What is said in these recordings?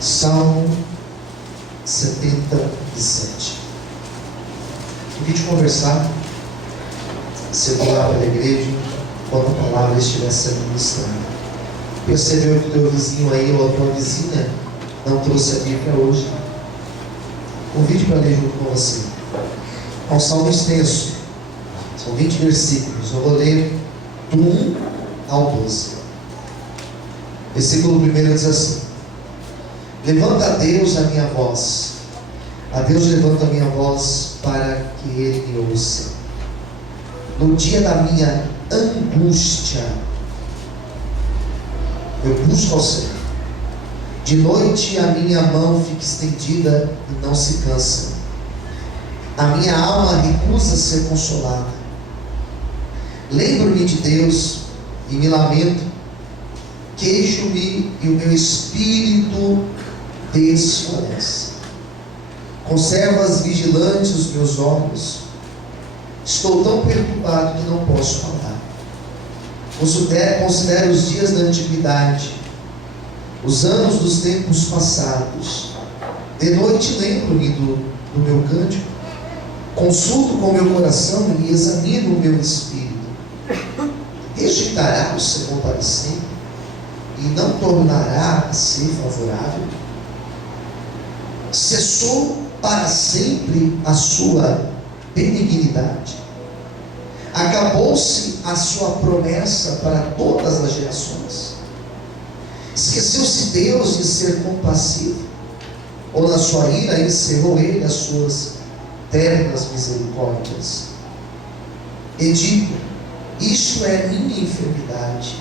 Salmo 77. Queria te conversar, circular pela igreja, quando a palavra estivesse sendo ministrada. Percebeu que o teu vizinho aí, ou a tua vizinha, não trouxe a Bíblia hoje? Convide para ler junto com você. É um salmo extenso, são 20 versículos. Eu vou ler do 1 ao 12. Versículo 1 diz assim: levanta a Deus a minha voz, a Deus levanta a minha voz para que Ele me ouça. No dia da minha angústia, eu busco ao Senhor. De noite a minha mão fica estendida e não se cansa. A minha alma recusa ser consolada. Lembro-me de Deus e me lamento. Queixo-me e o meu espírito desfalece. Conservas vigilantes os meus olhos. Estou tão perturbado que não posso falar. Considero os dias da antiguidade, os anos dos tempos passados. De noite lembro-me do meu cântico. Consulto com o meu coração e examino o meu espírito. Rejeitará o Senhor para sempre e não tornará a ser favorável? Cessou para sempre a sua benignidade? Acabou-se a sua promessa para todas as gerações? Esqueceu-se Deus de ser compassivo? Ou na sua ira encerrou Ele as suas ternas misericórdias? E digo: isto é minha enfermidade.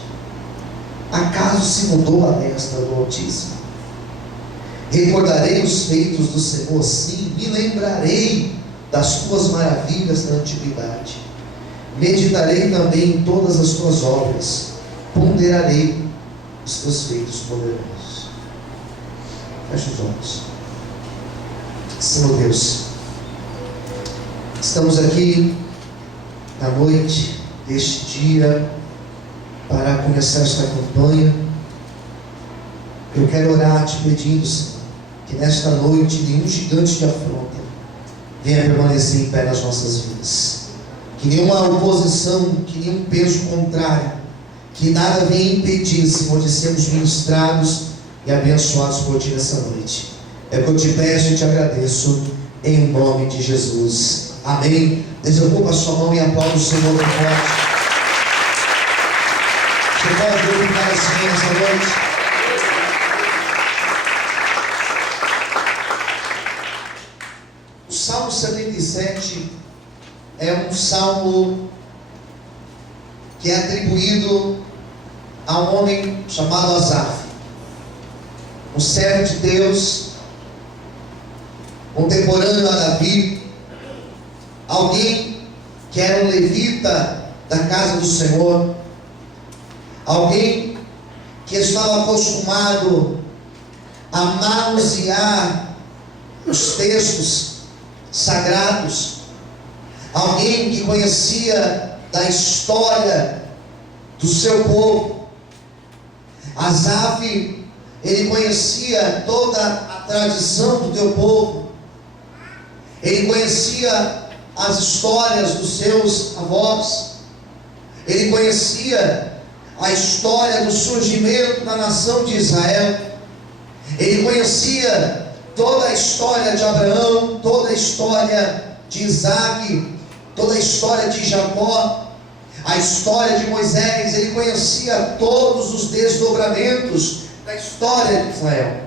Acaso se mudou a destra do Altíssimo? Recordarei os feitos do Senhor, sim, me lembrarei das tuas maravilhas da antiguidade. Meditarei também em todas as tuas obras, ponderarei os teus feitos poderosos. Feche os olhos. Senhor Deus, estamos aqui na noite deste dia para começar esta campanha. Eu quero orar te pedindo, Senhor, que nesta noite nenhum gigante de afronta venha permanecer em pé nas nossas vidas, que nenhuma oposição, que nenhum peso contrário, que nada venha impedir, Senhor, de sermos ministrados e abençoados por Ti nessa noite. É o que eu te peço e te agradeço, em nome de Jesus. Amém. Desocupa a sua mão e aplauda o Senhor bem forte. Você pode glorificar esse Senhor nessa noite? O Salmo 77 é um salmo que é atribuído a um homem chamado Asaf, um servo de Deus, contemporâneo a Davi, alguém que era um levita da casa do Senhor, alguém que estava acostumado a manusear os textos sagrados, alguém que conhecia da história do seu povo. Asaf, ele conhecia toda a tradição do teu povo, ele conhecia as histórias dos seus avós, ele conhecia a história do surgimento da nação de Israel, ele conhecia toda a história de Abraão, toda a história de Isaac, toda a história de Jacó, a história de Moisés. Ele conhecia todos os desdobramentos da história de Israel.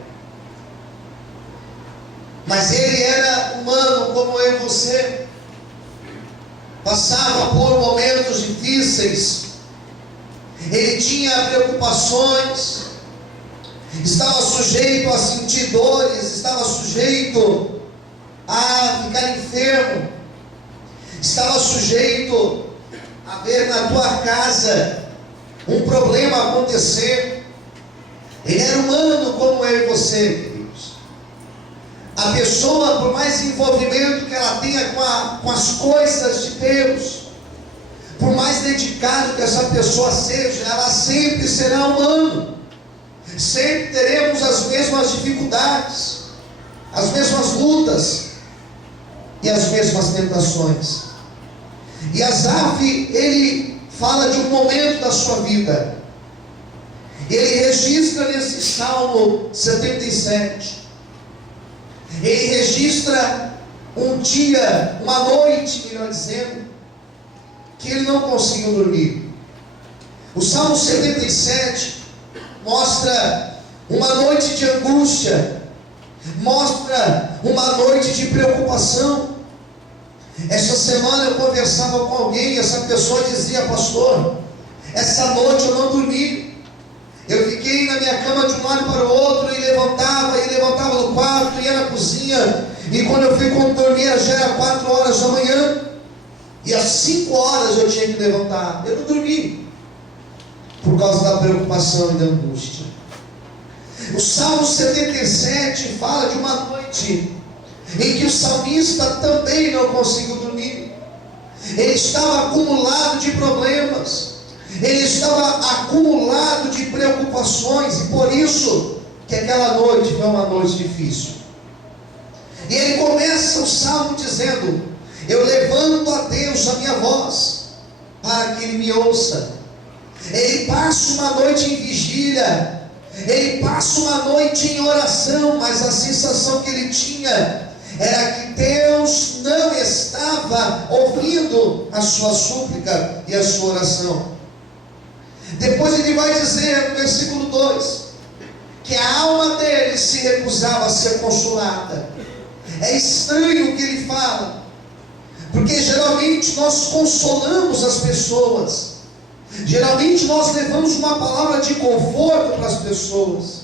Mas ele era humano como eu e você, passava por momentos difíceis, ele tinha preocupações, estava sujeito a sentir dores, estava sujeito a ficar enfermo, estava sujeito a ver na tua casa um problema acontecer. Ele era humano como eu e você, queridos. A pessoa, por mais envolvimento que ela tenha com as coisas de Deus, por mais dedicado que essa pessoa seja, ela sempre será humano. sempre teremos as mesmas dificuldades, as mesmas lutas e as mesmas tentações. E Asaf, ele fala de um momento da sua vida. Ele registra nesse Salmo 77, ele registra um dia, uma noite, melhor dizendo, que ele não conseguiu dormir. O Salmo 77 mostra uma noite de angústia, mostra uma noite de preocupação. Essa semana eu conversava com alguém e essa pessoa dizia: pastor, essa noite eu não dormi. Eu fiquei na minha cama de um lado para o outro e levantava do quarto, ia na cozinha, e quando eu fui dormir já era 4 horas da manhã, e às 5 horas eu tinha que levantar. Eu não dormi, por causa da preocupação e da angústia. O Salmo 77 fala de uma noite em que o salmista também não conseguiu dormir. Ele estava acumulado de problemas, ele estava acumulado de preocupações, e por isso que aquela noite foi uma noite difícil. E ele começa o salmo dizendo: eu levanto a Deus a minha voz, para que Ele me ouça. Ele passa uma noite em vigília, ele passa uma noite em oração, mas a sensação que ele tinha era que Deus não estava ouvindo a sua súplica e a sua oração. Depois ele vai dizer no versículo 2, que a alma dele se recusava a ser consolada. É estranho o que ele fala, porque geralmente nós consolamos as pessoas, geralmente nós levamos uma palavra de conforto para as pessoas,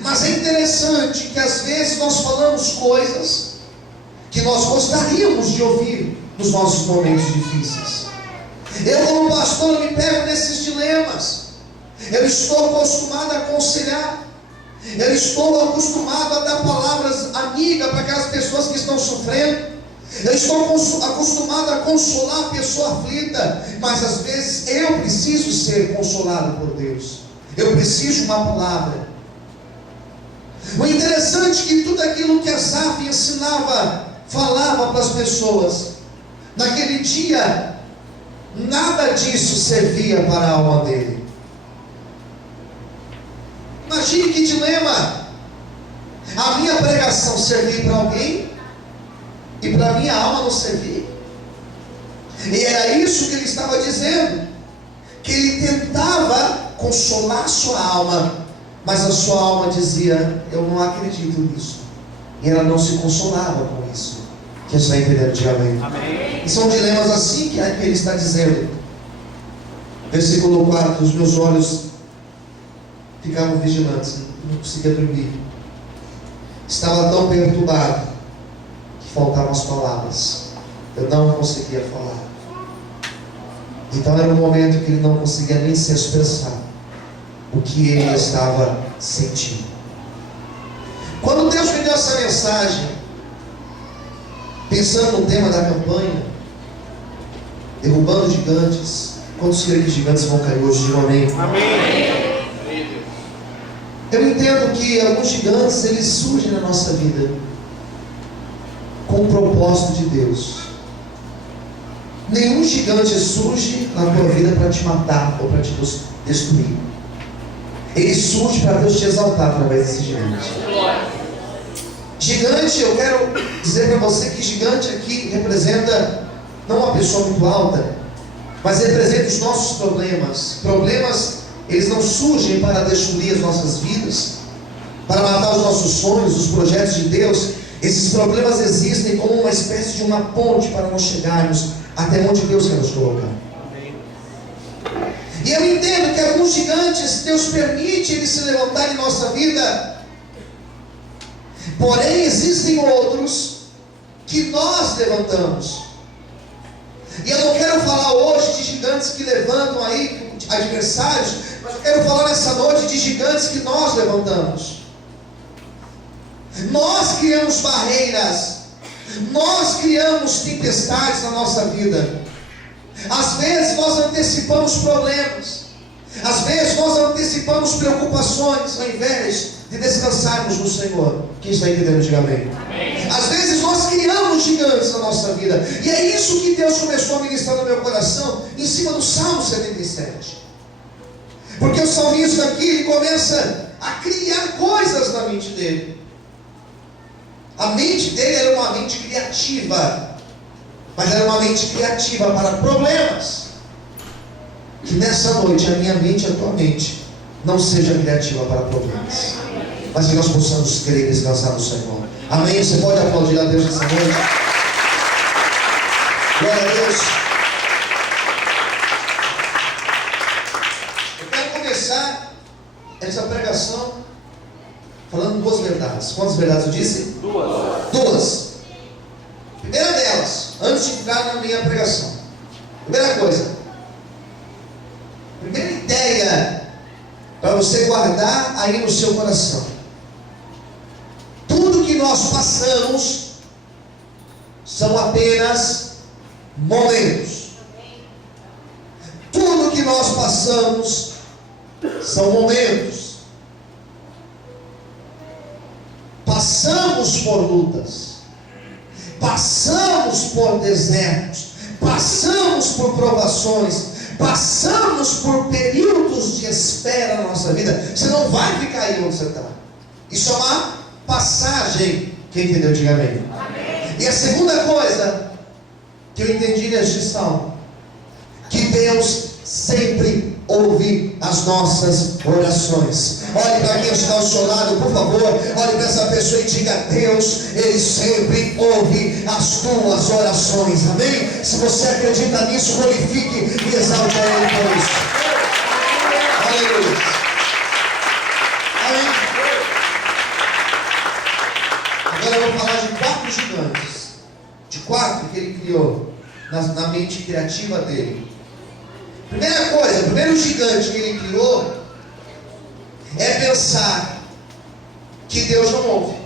mas é interessante que às vezes nós falamos coisas que nós gostaríamos de ouvir nos nossos momentos difíceis. Eu, como pastor, me pego nesses dilemas. Eu estou acostumado a aconselhar, eu estou acostumado a dar palavras amigas para aquelas pessoas que estão sofrendo, eu estou acostumado a consolar a pessoa aflita, mas às vezes eu preciso ser consolado por Deus, eu preciso de uma palavra. O interessante é que tudo aquilo que Asaf ensinava, falava para as pessoas, naquele dia, nada disso servia para a alma dele. Imagine que dilema: a minha pregação servir para alguém e para a minha alma não servir. E era isso que ele estava dizendo, que ele tentava consolar a sua alma, mas a sua alma dizia: eu não acredito nisso, e ela não se consolava com isso. Que está entendendo? Diga amém. Amém. E são dilemas assim que ele está dizendo. Versículo 4: os meus olhos ficavam vigilantes, não conseguia dormir, estava tão perturbado que faltavam as palavras, eu não conseguia falar. Então era um momento que ele não conseguia nem se expressar o que ele estava sentindo. Quando Deus me deu essa mensagem, pensando no tema da campanha, derrubando gigantes, quantos creem que gigantes vão cair hoje? Diga amém. Amém. Eu entendo que alguns gigantes, eles surgem na nossa vida com o propósito de Deus. Nenhum gigante surge na tua vida para te matar ou para te destruir. Ele surge para Deus te exaltar através desse gigante. Gigante, eu quero dizer para você que gigante aqui representa não uma pessoa muito alta, mas representa os nossos problemas. Problemas, eles não surgem para destruir as nossas vidas, para matar os nossos sonhos, os projetos de Deus. Esses problemas existem como uma espécie de uma ponte para nós chegarmos até onde Deus quer nos colocar. E eu entendo que alguns gigantes Deus permite eles se levantarem em nossa vida, porém existem outros que nós levantamos. E eu não quero falar hoje de gigantes que levantam aí adversários, mas eu quero falar nessa noite de gigantes que nós levantamos. Nós criamos barreiras, nós criamos tempestades na nossa vida. Às vezes nós antecipamos problemas, Às vezes nós antecipamos preocupações ao invés de descansarmos no Senhor. Quem está entendendo, diga amém. Às vezes nós criamos gigantes na nossa vida, e é isso que Deus começou a ministrar no meu coração, em cima do Salmo 77. Porque o salmista aqui, ele começa a criar coisas na mente dele. A mente dele era uma mente criativa, mas era uma mente criativa para problemas. Que nessa noite a minha mente e a tua mente não seja criativa para problemas, mas que nós possamos crer e descansar no Senhor. Amém? Você pode aplaudir a Deus nessa noite? Glória a Deus. Eu quero começar essa pregação falando duas verdades. Quantas verdades eu disse? Duas. Primeira delas, antes de entrar na minha pregação. Primeira coisa. Primeira ideia para você guardar aí no seu coração: tudo que nós passamos são apenas momentos. Tudo que nós passamos são momentos. Passamos por lutas, passamos por desertos, passamos por provações, passamos por períodos de espera na nossa vida. Você não vai ficar aí onde você está. Isso é uma passagem. Quem entendeu, diga amém. E a segunda coisa que eu entendi neste salmo, que Deus sempre ouve as nossas orações. Olhe para quem está ao seu lado, por favor. Olhe para essa pessoa e diga: Deus, Ele sempre ouve as tuas orações. Amém? Se você acredita nisso, glorifique e exalte a Ele por isso. Aleluia. Amém? Agora eu vou falar de 4 gigantes. De 4 que Ele criou na mente criativa dele. Primeira coisa, o primeiro gigante que Ele criou é pensar que Deus não ouve.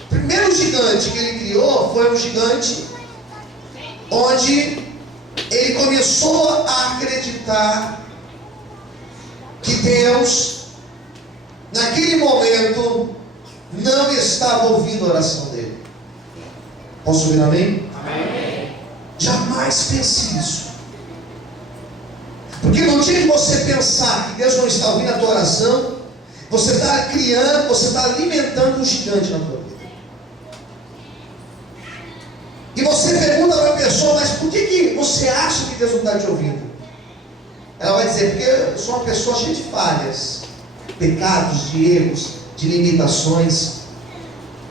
O primeiro gigante que Ele criou foi um gigante onde ele começou a acreditar que Deus, naquele momento, não estava ouvindo a oração dele. Posso ouvir amém? Amém. Jamais pense isso. Porque no dia que você pensar que Deus não está ouvindo a tua oração, você está criando, você está alimentando um gigante na tua vida. E você pergunta para a pessoa: mas por que você acha que Deus não está te ouvindo? Ela vai dizer: porque eu sou uma pessoa cheia de falhas, pecados, de erros, de limitações.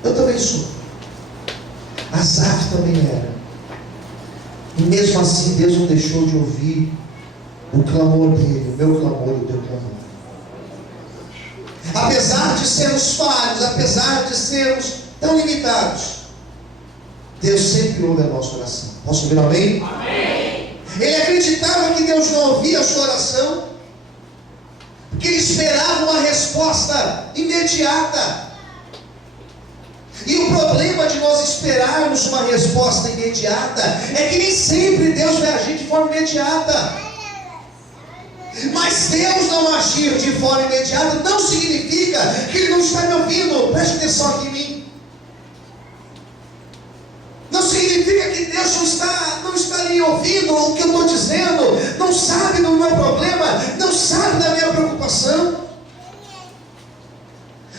Eu também sou. Asaf também era. E mesmo assim Deus não deixou de ouvir o clamor dele, o meu clamor e o teu clamor. Apesar de sermos falhos, apesar de sermos tão limitados, Deus sempre ouve a nossa oração. Posso ouvir amém? Amém. Ele acreditava que Deus não ouvia a sua oração, porque ele esperava uma resposta imediata. E o problema de nós esperarmos uma resposta imediata é que nem sempre Deus vai agir de forma imediata. Mas Deus não agir de forma imediata não significa que Ele não está me ouvindo. Preste atenção aqui em mim. Não significa que Deus não está ali ouvindo o que eu estou dizendo, não sabe do meu problema, não sabe da minha preocupação.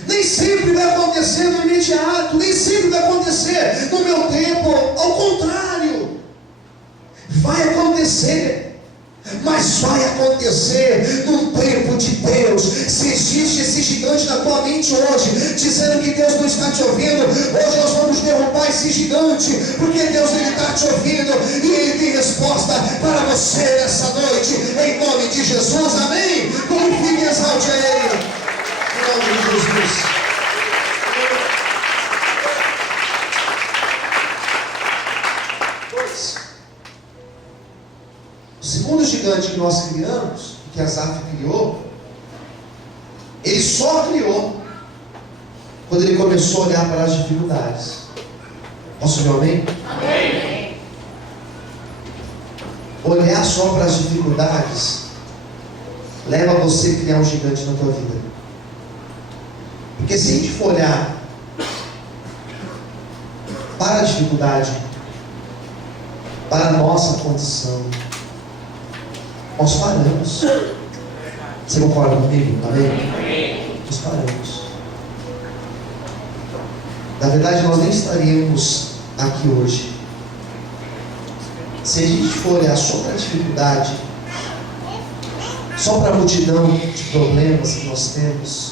Nem sempre vai acontecer no imediato, nem sempre vai acontecer no meu tempo. Ao contrário, vai acontecer. Mas vai acontecer no tempo de Deus. Se existe esse gigante na tua mente hoje, dizendo que Deus não está te ouvindo, hoje nós vamos derrubar esse gigante, porque Deus Ele está te ouvindo e Ele tem resposta para você nessa noite, em nome de Jesus. Amém? Glorifique e exalte a Ele, em nome de Jesus. O segundo gigante que nós criamos, que Asaf criou, ele só criou quando ele começou a olhar para as dificuldades. Posso ouvir amém? Amém. Olhar só para as dificuldades leva você a criar um gigante na tua vida. Porque se a gente for olhar para a dificuldade, para a nossa condição, nós paramos. Você concorda comigo? Amém? Nós paramos. Na verdade, nós nem estaríamos aqui hoje se a gente for olhar só para a dificuldade, só para a multidão de problemas que nós temos.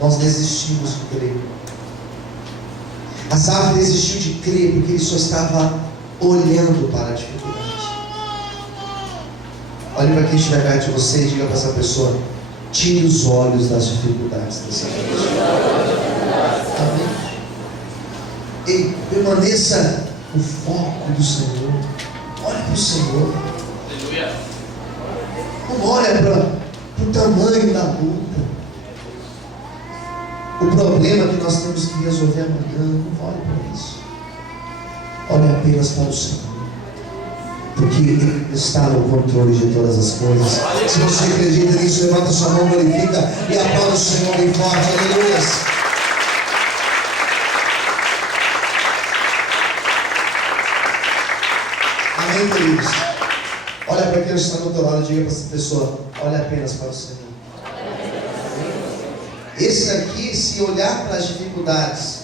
Nós desistimos de crer. Asaf desistiu de crer porque ele só estava olhando para a dificuldade. Olhe para quem estiver perto de você e diga para essa pessoa: tire os olhos das dificuldades dessa noite. Amém? E permaneça no foco do Senhor. Olhe para o Senhor. Não olha para o tamanho da luta, o problema que nós temos que resolver amanhã. Não olhe para isso. Olhe apenas para o Senhor, porque Ele está no controle de todas as coisas. Se você acredita nisso, levanta sua mão, glorifica e aplauda o Senhor bem forte. Aleluia. Amém, queridos? Olha para quem está do teu lado e diga para essa pessoa: olha apenas para o Senhor. Esse aqui, se olhar para as dificuldades,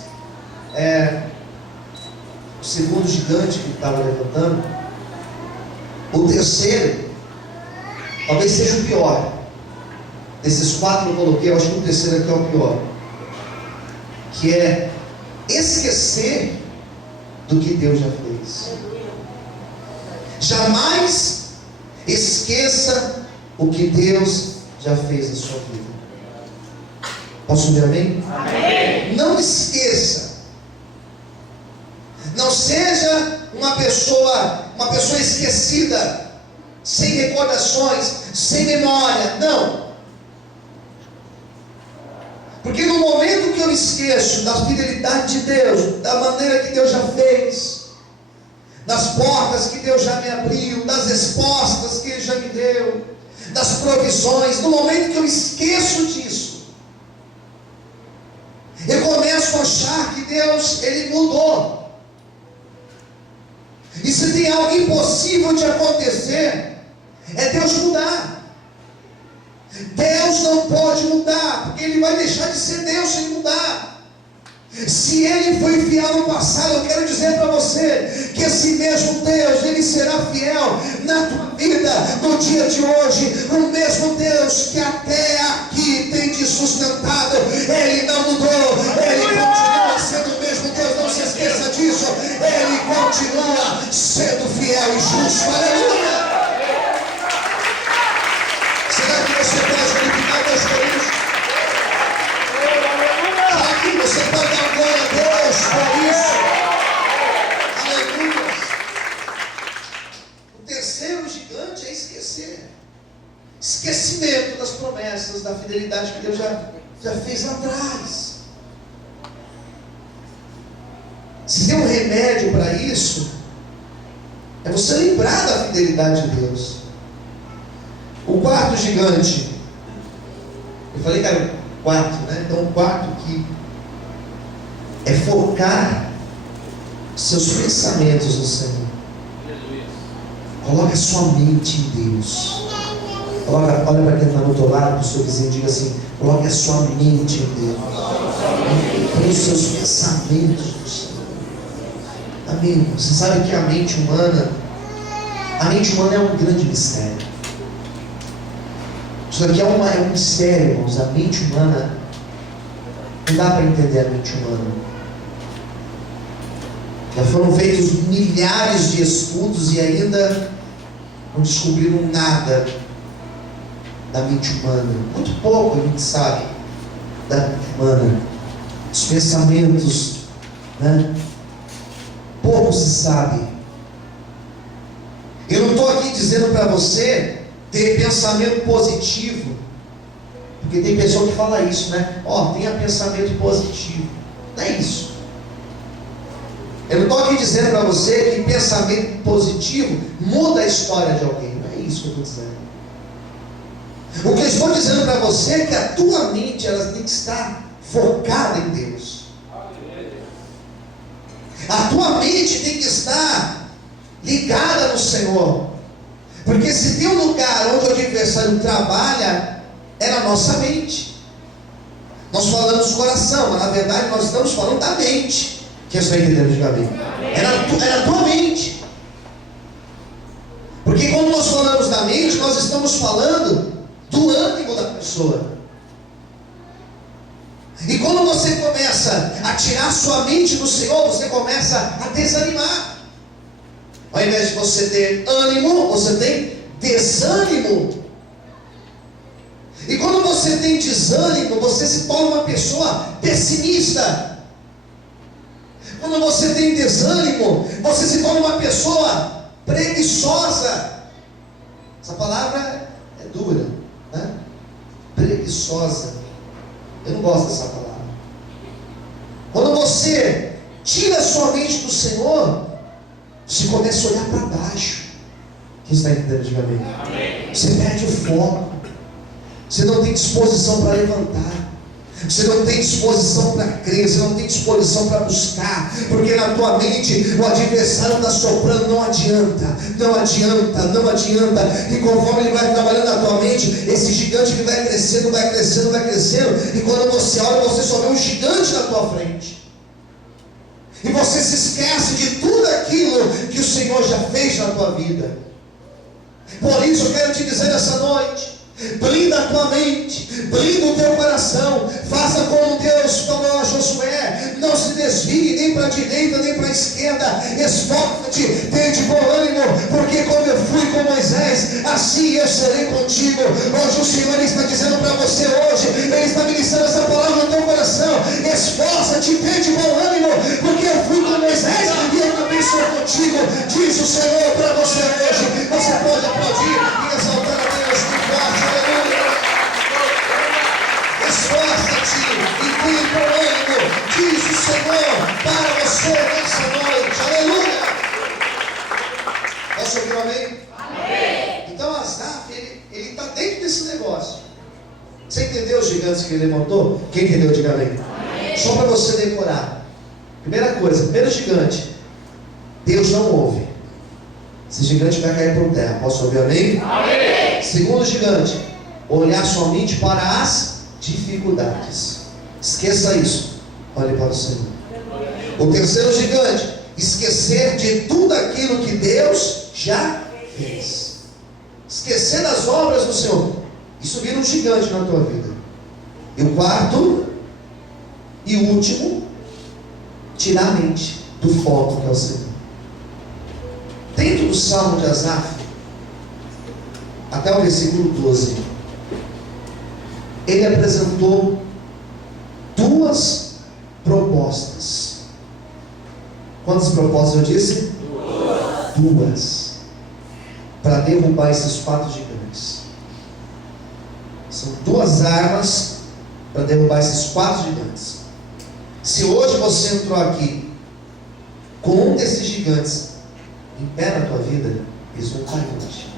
o segundo gigante que estava levantando. O terceiro talvez seja o pior. Desses 4 que eu coloquei, eu acho que o terceiro aqui é o pior, que é esquecer do que Deus já fez. Jamais esqueça o que Deus já fez na sua vida. Posso ouvir amém? Amém. Não esqueça. Não seja uma pessoa esquecida, sem recordações, sem memória. Não. Porque no momento que eu esqueço da fidelidade de Deus, da maneira que Deus já fez, das portas que Deus já me abriu, das respostas que Ele já me deu, das provisões, no momento que eu esqueço disso, eu começo a achar que Deus, Ele mudou. E se tem algo impossível de acontecer, é Deus mudar. Deus não pode mudar, porque Ele vai deixar de ser Deus sem mudar. Se Ele foi fiel no passado, eu quero dizer para você que esse mesmo Deus, Ele será fiel na tua vida, no dia de hoje. O mesmo Deus que até aqui tem te sustentado, Ele não mudou. Ele continua sendo o mesmo Deus, não se esqueça disso. Ele continua sendo fiel e justo. Aleluia! Será que você pode glorificar Deus por isso? Será que você pode dar glória a Deus por isso? Aleluia! O terceiro gigante é esquecer. Esquecimento das promessas, da fidelidade que Deus já fez lá atrás. Se tem um remédio para isso, é você lembrar da fidelidade de Deus. O quarto gigante, eu falei que era o quarto, né? Então o quarto aqui é focar seus pensamentos no Senhor. Coloque a sua mente em Deus. Olha para quem está no outro lado, para o seu vizinho, diga assim: coloque a sua mente em Deus. Põe os seus pensamentos no Senhor. Amém. Você sabe que a mente humana é um grande mistério. Isso aqui é um mistério, irmãos. A mente humana, não dá para entender a mente humana. Já foram feitos milhares de estudos e ainda não descobriram nada da mente humana. Muito pouco a gente sabe da mente humana, os pensamentos, né? Pouco se sabe. Eu não estou aqui dizendo para você ter pensamento positivo, porque tem pessoa que fala isso, né? Tenha pensamento positivo. Não é isso. Eu não estou aqui dizendo para você que pensamento positivo muda a história de alguém. Não é isso que eu estou dizendo. O que eu estou dizendo para você é que a tua mente, ela tem que estar focada em Deus. A tua mente tem que estar ligada no Senhor. Porque se tem um lugar onde o adversário trabalha, é na nossa mente. Nós falamos coração, mas na verdade nós estamos falando da mente. Quem está entendendo? Diga amém. É na tua mente. Porque quando nós falamos da mente, nós estamos falando do ânimo da pessoa. E quando você começa a tirar sua mente do Senhor, você começa a desanimar. Ao invés de você ter ânimo, você tem desânimo. E quando você tem desânimo, você se torna uma pessoa pessimista. Quando você tem desânimo, você se torna uma pessoa preguiçosa. Essa palavra é dura, né? Preguiçosa. Eu não gosto dessa palavra. Quando você tira a sua mente do Senhor, você começa a olhar para baixo. Quem está entendendo? Diga amém. Você perde o foco. Você não tem disposição para levantar. Você não tem disposição para crer. Você não tem disposição para buscar. Porque na tua mente o adversário está soprando. Não adianta. Não adianta. Não adianta. E conforme ele vai trabalhando na tua mente, esse gigante ele vai crescendo, vai crescendo, vai crescendo. E quando você olha, você só vê um gigante na tua frente. E você se esquece de tudo aquilo que o Senhor já fez na tua vida. Por isso eu quero te dizer nessa noite: blinda a tua mente, blinda o teu coração, faça como Deus falou a Josué: não se desvie nem para a direita nem para a esquerda, esforça-te, tenha de bom ânimo, porque como eu fui com Moisés, assim eu serei contigo. Hoje o Senhor está dizendo para você, hoje Ele está ministrando essa palavra no teu coração: esforça-te, tenha de bom ânimo, porque eu fui com Moisés e eu também sou contigo, diz o Senhor para você hoje. Você pode aplaudir e exaltar a Deus com força. Aleluia. Esforça-te e tenha bom ânimo, diz o Senhor para você nessa noite. Aleluia. Posso ouvir um amém? Amém. Então Asaf, ele está dentro desse negócio. Você entendeu os gigantes que ele levantou? Quem entendeu, diga amém. Amém. Só para você decorar. Primeira coisa, primeiro gigante, Deus não ouve. Esse gigante vai cair por terra. Posso ouvir amém? Amém. Segundo gigante, olhar somente para as dificuldades. Esqueça isso. Olhe para o Senhor. O terceiro gigante, esquecer de tudo aquilo que Deus já fez. Esquecer das obras do Senhor. Isso vira um gigante na tua vida. E o quarto e último, tirar a mente do foco que é o Senhor. Dentro do Salmo de Asaf, até o versículo 12, ele apresentou duas propostas. Quantas propostas eu disse? Duas. Para derrubar esses 4 gigantes. São 2 armas para derrubar esses 4 gigantes. Se hoje você entrou aqui com um desses gigantes em pé na tua vida, eles vão cair hoje.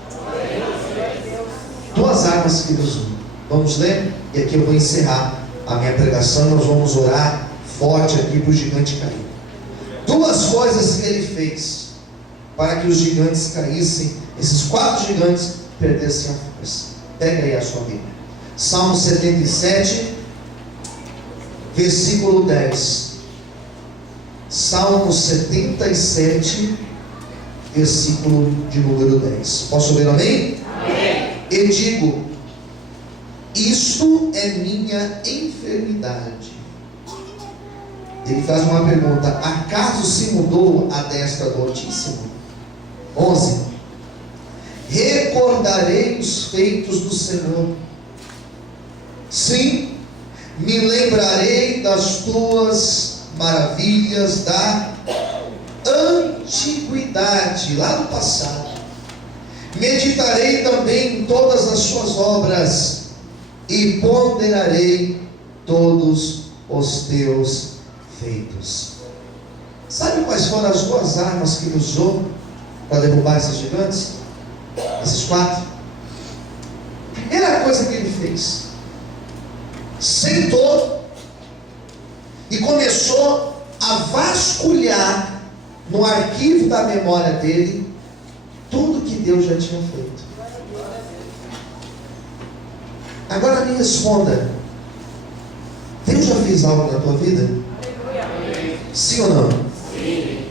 2 armas que Deus usa. Vamos ler? E aqui eu vou encerrar a minha pregação. Nós vamos orar forte aqui para o gigante cair. 2 coisas que ele fez para que os gigantes caíssem, esses 4 gigantes perdessem a força. Pega aí a sua Bíblia. Salmo 77, versículo 10. Salmo 77, versículo de número 10. Posso ler amém? Amém. E digo: isto é minha enfermidade. Ele faz uma pergunta: acaso se mudou a destra do Altíssimo? 11. Recordarei os feitos do Senhor. Sim, me lembrarei das tuas maravilhas da antiguidade, lá do passado. Meditarei também em todas as suas obras e ponderarei todos os teus feitos. Sabe quais foram as 2 armas que ele usou para derrubar esses gigantes? Esses 4? A primeira coisa que fez? Sentou e começou a vasculhar no arquivo da memória dele tudo que Deus já tinha feito. Agora me responda: Deus já fez algo na tua vida? Sim ou não? Sim.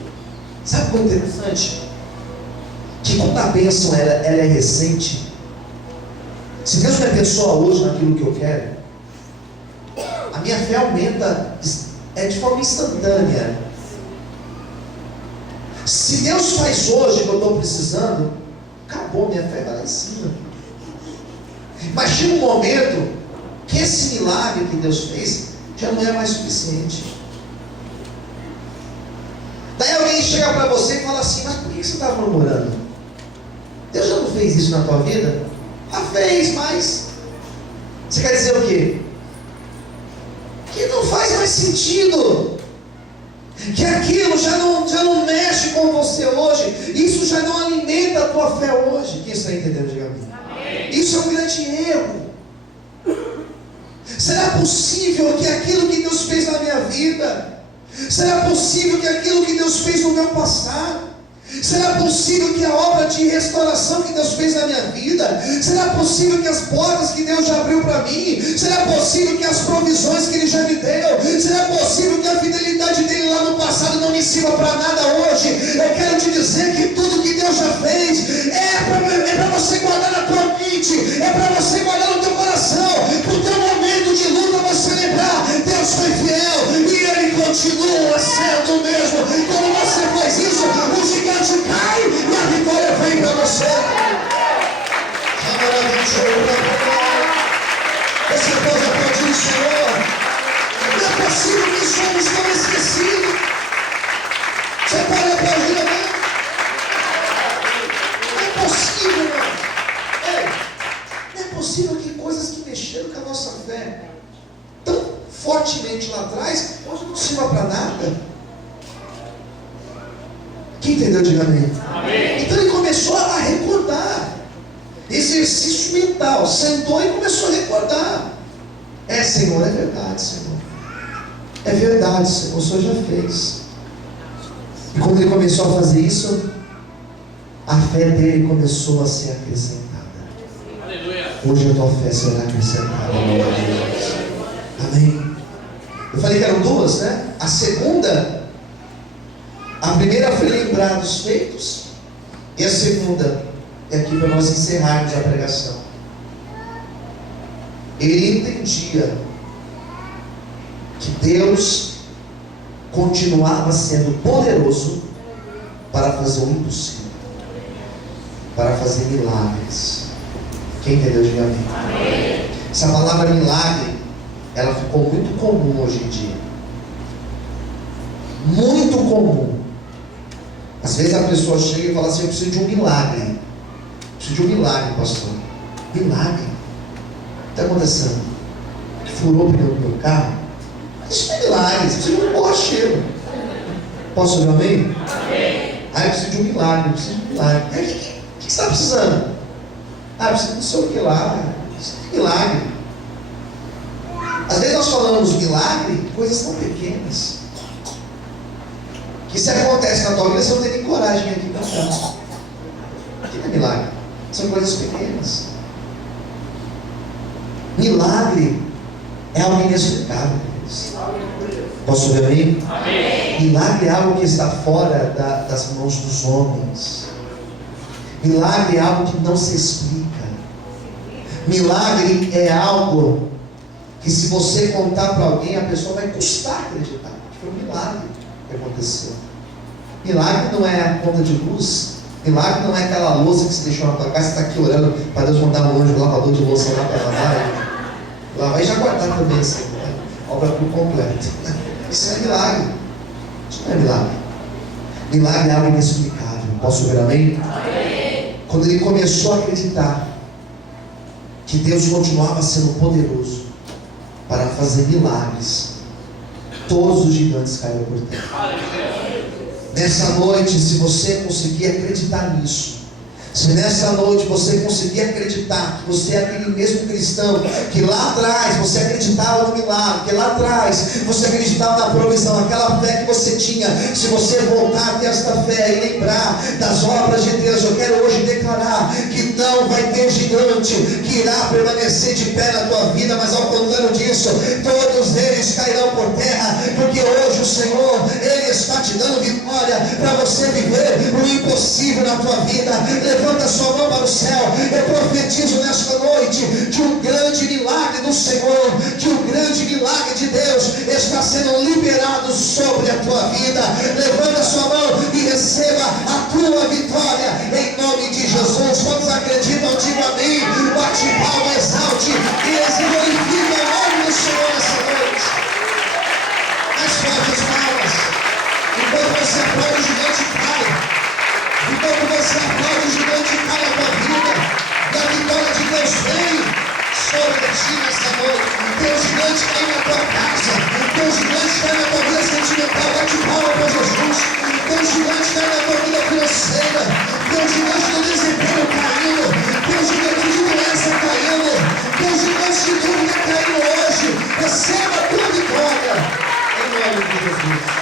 Sabe o que é interessante? Que quando a bênção ela é recente, se Deus me abençoa hoje naquilo que eu quero, a minha fé aumenta de forma instantânea. Se Deus faz hoje o que eu estou precisando, acabou, minha fé vai lá em cima. Mas chega um momento que esse milagre que Deus fez já não é mais suficiente. Daí alguém chega para você e fala assim: mas por que você está murmurando? Deus já não fez isso na tua vida? Ah, fez, mas você quer dizer o quê? Que não faz mais sentido, que aquilo já não mexe com você hoje, isso já não alimenta a tua fé hoje. Quem está entendendo? Diga amém. Isso é um grande erro. Será possível que aquilo que Deus fez na minha vida, será possível que aquilo que Deus fez no meu passado, será possível que a obra de restauração que Deus fez na minha vida, será possível que as portas que Deus já abriu para mim, será possível que as provisões que Ele já me deu, será possível que a fidelidade dEle lá no passado não me sirva para nada hoje? Eu quero te dizer que tudo que Deus já fez é para você guardar na tua mente, é para você guardar no teu coração, para o teu momento de luta você lembrar: Deus foi fiel e Ele continua sendo o mesmo. Quando você faz isso, o gigante cai e a vitória vem para você. Você pode aplaudir o Senhor. Não é possível que somos tão esquecidos. Você pode aplaudir a Deus? Não é possível, irmão. Não é possível que coisas que mexeram com a nossa fé tão fortemente lá atrás hoje não sirva para nada. Quem entendeu? Diga amém. Amém. Então ele começou a recordar. Exercício mental. Sentou e começou a recordar. Senhor, é verdade, Senhor. É verdade, Senhor. O Senhor já fez. E quando ele começou a fazer isso, a fé dele começou a ser acrescentada. Aleluia. Hoje a tua fé será acrescentada. Amém. Eu falei que eram duas, né? A primeira foi lembrar dos feitos, e a segunda é aqui para nós encerrarmos a pregação. Ele entendia que Deus continuava sendo poderoso para fazer o impossível, para fazer milagres. Quem entendeu? Diga amém. Amém. Essa palavra milagre, ela ficou muito comum hoje em dia. Muito comum. Às vezes a pessoa chega e fala assim: eu preciso de um milagre. Preciso de um milagre, pastor. Milagre? O que está acontecendo? Furou o pneu do meu carro? Isso não é milagre, você precisa de um borracheiro. Posso ouvir amém? Amém. Eu preciso de um milagre, eu preciso de um milagre. O que você está precisando? Eu preciso não sei o que lá. Preciso de milagre. Às vezes nós falamos milagre, coisas tão pequenas, que se acontece na tua vida, você não tem nem coragem aqui para cá. Aqui não é milagre, são coisas pequenas. Milagre é algo inexplicável. Posso ouvir amém? Amém. Milagre é algo que está fora das mãos dos homens. Milagre é algo que não se explica. Milagre é algo que, se você contar para alguém, a pessoa vai custar acreditar que foi um milagre que aconteceu. Milagre não é a conta de luz. Milagre não é aquela louça que se deixou na tua casa. Você está aqui orando para Deus mandar um anjo lavador de louça lá para lavar. Lá vai já guardar também assim, né? Obra por completo. Isso é milagre. Isso não é milagre. Milagre é algo inexplicável. Posso ver amém? Amém. Quando ele começou a acreditar que Deus continuava sendo poderoso para fazer milagres, todos os gigantes caíram por terra. Nessa noite, se você conseguir acreditar nisso, Se nessa noite você conseguir acreditar que você é aquele mesmo cristão, que lá atrás você acreditava no milagre, que lá atrás você acreditava na provisão, aquela fé que você tinha, se você voltar a ter esta fé e lembrar das obras de Deus, eu quero hoje declarar que não vai ter gigante que irá permanecer de pé na tua vida, mas ao contrário disso, todos eles cairão por terra, porque hoje o Senhor, Ele está te dando vitória para você viver o impossível na tua vida. Levanta sua mão para o céu. Eu profetizo nesta noite que um grande milagre do Senhor, que um grande milagre de Deus está sendo liberado sobre a tua vida. Levanta sua mão e receba a tua vitória em nome de Jesus. Quantos acreditam, diga amém. Bate palma, exalte e glorifique o nome do Senhor essa noite. Mais forte as palmas. Enquanto você aplaude, o gigante cai. Enquanto você aplaude, o gigante cai na tua vida. E a vitória de Deus vem sobre ti nessa noite. Tem um gigante caindo na tua casa. Tem um gigante caindo na tua vida sentimental. Bate palma para Jesus. Tem um gigante caindo na tua vida financeira. Tem um gigante do desemprego caindo. Tem um gigante de doença caindo. Tem um gigante de dúvida caindo hoje. Receba a tua vitória. Em nome de Jesus.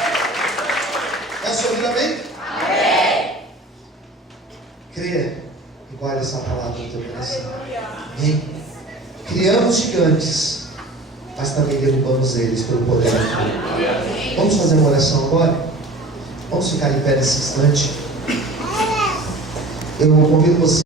Posso ouvir amém? Amém. Creia e guarde essa palavra no teu coração. Amém. Criamos gigantes, mas também derrubamos eles pelo poder da fé. Vamos fazer uma oração agora? Vamos ficar em pé nesse instante. Eu convido você.